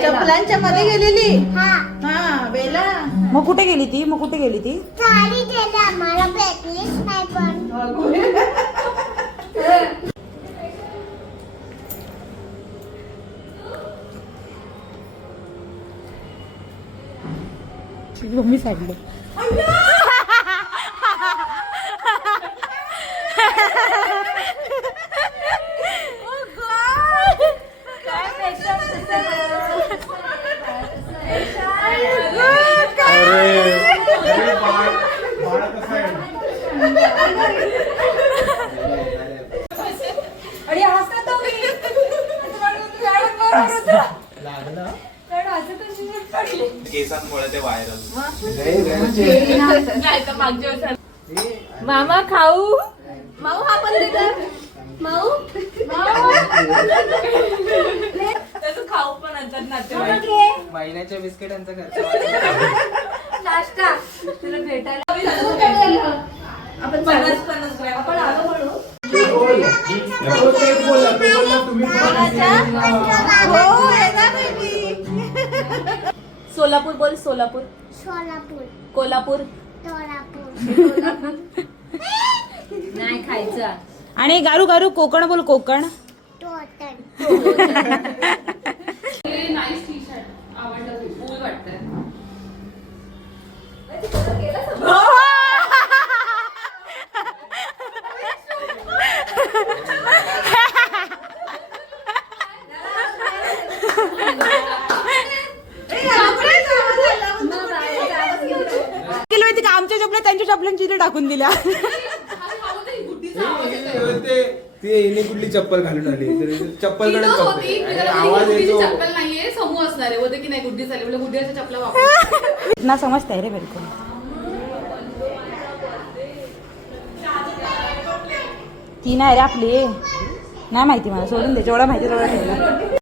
चपलांच्या मध्ये गेलेली. हा बेला. मग कुठे गेली ती? साडी दिली आम्हाला, भेटलीच नाही पण. मम्मी सांगले केसांमुळे ते व्हायरल. मामा खाऊ. माऊ हा पण दे. माऊ त्याचं खाऊ पण आणतात नातेवाईक. महिन्याच्या बिस्किटांचा खर्च. नाश्ता तुला भेटायला आपण 50 ग्रॅम आपण आलो म्हणून. सोलापूर बोल. सोलापूर. सोलापूर, कोल्हापूर. सोलापूर. नाही खायचं. आणि गारू गारू कोकण बोल. Konkan. Total. Nice T shirt आवडलं. कूल वाटतंय. आमच्या चपल्या त्यांच्या चपल्यांची इथे टाकून दिल्या. ती कुठली चप्पल घालून आली चप्पल आवाज येतो. चप्पल नाहीये, समूह असणार आहे. होते की नाही गुड्डी झाली म्हणजे गुड्डीच्या चपला वापर. ना समजतंय रे बिलकुल. ती नाही रे आपली. नाही माहिती मला, सोडून दे. जेवढा माहिती तेवढा ठेवला.